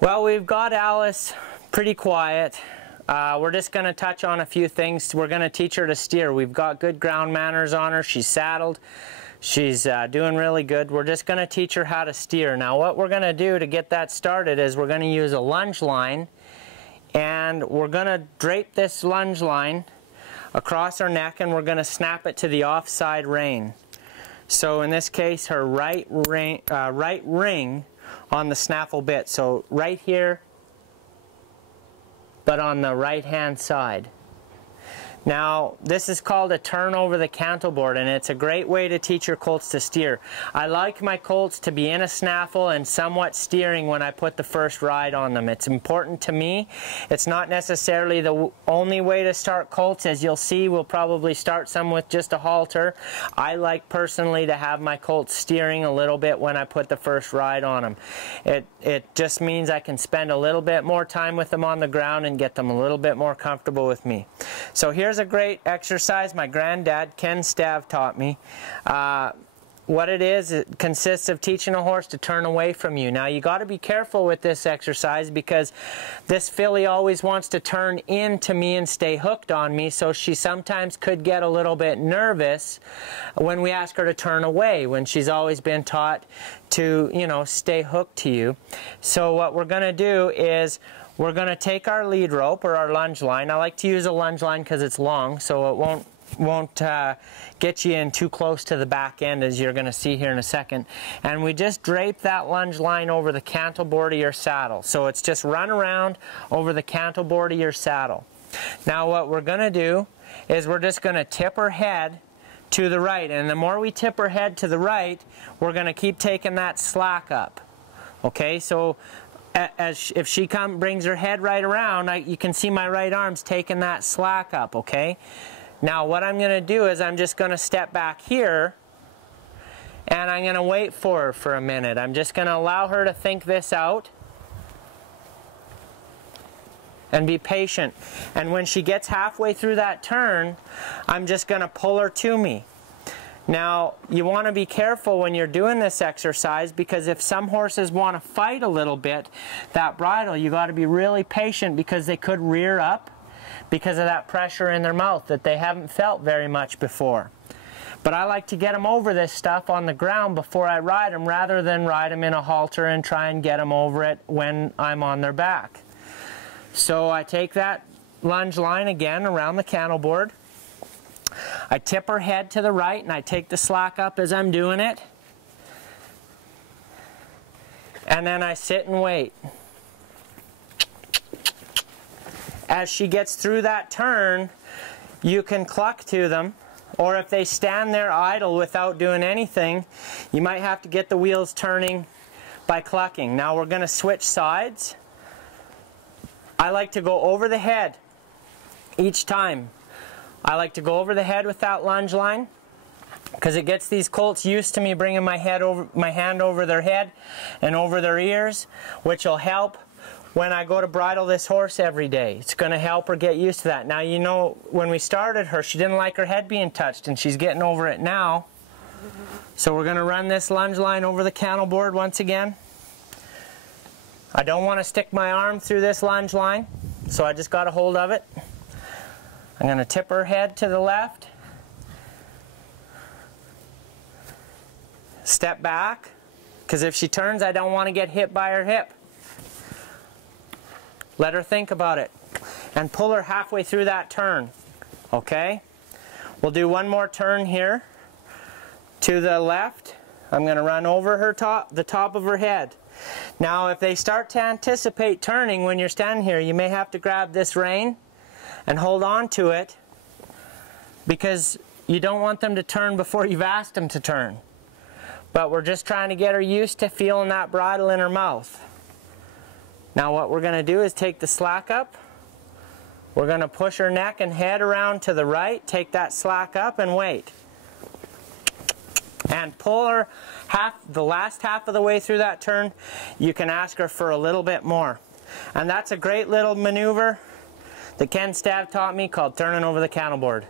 Well, we've got Alice pretty quiet. We're just going to touch on a few things. We're going to teach her to steer. We've got good ground manners on her. She's saddled. She's doing really good. We're just going to teach her how to steer. Now what we're going to do to get that started is we're going to use a lunge line, and we're going to drape this lunge line across her neck, and we're going to snap it to the offside rein. So in this case, her right ring on the snaffle bit. So right here, but on the right hand side. Now this is called a turn over the cantle board, and it's a great way to teach your colts to steer. I like my colts to be in a snaffle and somewhat steering when I put the first ride on them. It's important to me. It's not necessarily the only way to start colts. As you'll see, we'll probably start some with just a halter. I like personally to have my colts steering a little bit when I put the first ride on them. It just means I can spend a little bit more time with them on the ground and get them a little bit more comfortable with me. So here's a great exercise my granddad, Ken Stav, taught me. What it is, it consists of teaching a horse to turn away from you. Now you got to be careful with this exercise because this filly always wants to turn into me and stay hooked on me, so she sometimes could get a little bit nervous when we ask her to turn away, when she's always been taught to, you know, stay hooked to you. So what we're going to do is we're going to take our lead rope or our lunge line. I like to use a lunge line because it's long, so it won't get you in too close to the back end, as you're going to see here in a second. And we just drape that lunge line over the cantle board of your saddle. So it's just run around over the cantle board of your saddle. Now what we're going to do is we're just going to tip her head to the right. And the more we tip her head to the right, we're going to keep taking that slack up. Okay, so if she brings her head right around, you can see my right arm's taking that slack up, okay? Now what I'm going to do is I'm just going to step back here, and I'm going to wait for her for a minute. I'm just going to allow her to think this out and be patient. And when she gets halfway through that turn, I'm just going to pull her to me. Now, you want to be careful when you're doing this exercise, because if some horses want to fight a little bit, that bridle, you got to be really patient, because they could rear up because of that pressure in their mouth that they haven't felt very much before. But I like to get them over this stuff on the ground before I ride them, rather than ride them in a halter and try and get them over it when I'm on their back. So I take that lunge line again around the cantle board. I tip her head to the right, and I take the slack up as I'm doing it. And then I sit and wait. As she gets through that turn, you can cluck to them, or if they stand there idle without doing anything, you might have to get the wheels turning by clucking. Now we're going to switch sides. I like to go over the head each time. I like to go over the head with that lunge line, because it gets these colts used to me bringing my hand over their head and over their ears, which will help when I go to bridle this horse every day. It's going to help her get used to that. Now, you know, when we started her, she didn't like her head being touched, and she's getting over it now. So we're going to run this lunge line over the cantle board once again. I don't want to stick my arm through this lunge line, so I just got a hold of it. I'm going to tip her head to the left, step back, because if she turns, I don't want to get hit by her hip. Let her think about it, and pull her halfway through that turn, okay? We'll do one more turn here to the left. I'm going to run over her the top of her head. Now if they start to anticipate turning when you're standing here, you may have to grab this rein and hold on to it, because you don't want them to turn before you've asked them to turn. But we're just trying to get her used to feeling that bridle in her mouth. Now what we're going to do is take the slack up. We're going to push her neck and head around to the right, take that slack up, and wait. And pull her the last half of the way through that turn. You can ask her for a little bit more. And that's a great little maneuver that Ken Stav taught me, called turning over the cantle board.